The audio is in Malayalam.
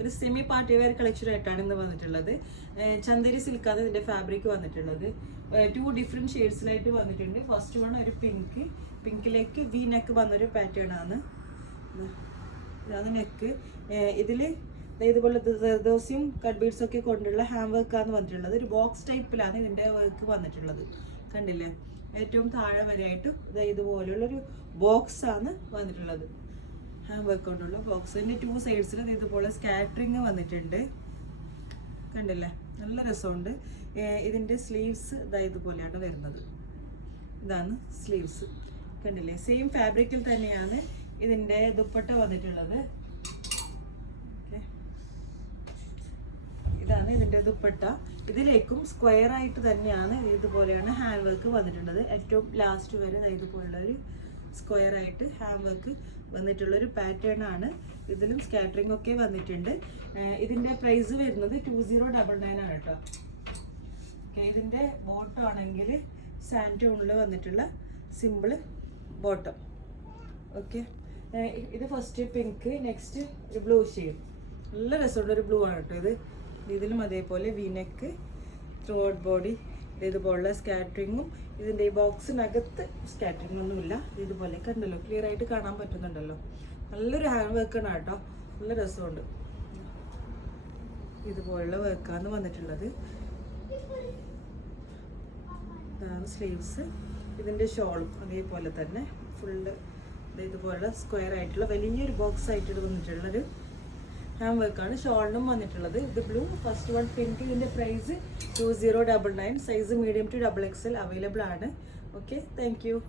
ഒരു സെമി പാർട്ടി വെയർ കളക്ഷൻ ആയിട്ടാണ് ഇന്ന് വന്നിട്ടുള്ളത്. ചന്ദേരി സിൽക്കാണ് ഇതിന്റെ ഫാബ്രിക് വന്നിട്ടുള്ളത്. 2 ഡിഫറെന്റ് ഷെയ്ഡ്സിലായിട്ട് വന്നിട്ടുണ്ട്. ഫസ്റ്റ് വൺ ഒരു പിങ്കിലേക്ക് വി നെക്ക് വന്നൊരു പാറ്റേൺ ആണ്. ഇതാണ് നെക്ക്. ഇതിൽ ഇതുപോലെ ദോശയും കട്ട് ബീഡ്സ് ഒക്കെ കൊണ്ടുള്ള ഹാൻഡ് വർക്കാണ് വന്നിട്ടുള്ളത്. ഒരു ബോക്സ് ടൈപ്പിലാണ് ഇതിന്റെ വർക്ക് വന്നിട്ടുള്ളത്. കണ്ടില്ലേ, ഏറ്റവും താഴെ വരെയായിട്ട് ഇതുപോലുള്ളൊരു ബോക്സ് ആണ് വന്നിട്ടുള്ളത്. ഹാൻഡ് വർക്ക് കൊണ്ടുള്ള ബോക്സ്. ഇതിന്റെ 2 സൈഡ്സിൽ ഇതുപോലെ സ്കാറ്ററിങ് വന്നിട്ടുണ്ട്. കണ്ടില്ലേ, നല്ല രസമുണ്ട്. ഇതിന്റെ സ്ലീവ്സ് ഇതുപോലെയാണ് വരുന്നത്. ഇതാണ് സ്ലീവ്സ്. കണ്ടില്ലേ, സെയിം ഫാബ്രിക്കിൽ തന്നെയാണ് ഇതിന്റെ ദുപ്പട്ട വന്നിട്ടുള്ളത്. ഇതാണ് ഇതിന്റെ ദുപ്പട്ട. ഇതിലേക്കും സ്ക്വയർ ആയിട്ട് തന്നെയാണ് ഇതുപോലെയാണ് ഹാൻഡ് വർക്ക് വന്നിട്ടുള്ളത്. ഏറ്റവും ലാസ്റ്റ് വരെ ഇതുപോലുള്ള ഒരു സ്ക്വയർ ആയിട്ട് ഹാൻഡ് വർക്ക് വന്നിട്ടുള്ളൊരു പാറ്റേൺ ആണ്. ഇതിലും സ്കാറ്ററിംഗ് ഒക്കെ വന്നിട്ടുണ്ട്. ഇതിന്റെ പ്രൈസ് വരുന്നത് 2099 ആണ് കേട്ടോ. ഇതിന്റെ ബോട്ടം ആണെങ്കിൽ സാൻഡോണിൽ വന്നിട്ടുള്ള സിമ്പിൾ ബോട്ടം. ഓക്കെ, ഇത് ഫസ്റ്റ് പിങ്ക്, നെക്സ്റ്റ് ഒരു ബ്ലൂ ഷെയ്ഡ്. നല്ല രസമുള്ള ഒരു ബ്ലൂ ആണ് കേട്ടോ ഇത്. ഇതിലും അതേപോലെ വീനെക്ക്, ത്രൂ ഔട്ട് ബോഡി ഇതുപോലുള്ള സ്കാറ്ററിങ്ങും. ഇതിൻ്റെ ഈ ബോക്സിനകത്ത് സ്കാറ്ററിംഗ് ഒന്നുമില്ല. ഇതുപോലെ കണ്ടല്ലോ, ക്ലിയർ ആയിട്ട് കാണാൻ പറ്റുന്നുണ്ടല്ലോ. നല്ലൊരു ഹാൻഡ് വർക്കാണ് കേട്ടോ, നല്ല രസമുണ്ട്. ഇതുപോലുള്ള വർക്കാണ് വന്നിട്ടുള്ളത്. ഇതാണ് സ്ലീവ്സ്. ഇതിൻ്റെ ഷോളും അതേപോലെ തന്നെ ഫുള്ള് ഇതുപോലുള്ള സ്ക്വയർ ആയിട്ടുള്ള വലിയൊരു ബോക്സ് ആയിട്ട് വന്നിട്ടുള്ളൊരു ഹാൻഡ് വർക്കാണ്. ഷോളിനും വന്നിട്ടുള്ളത്. ഇത് ബ്ലൂ, ഫസ്റ്റ് വൺ പിങ്ക്. ഇതിൻ്റെ price 2099. Size medium to XXL available ആണ്. Okay, thank U.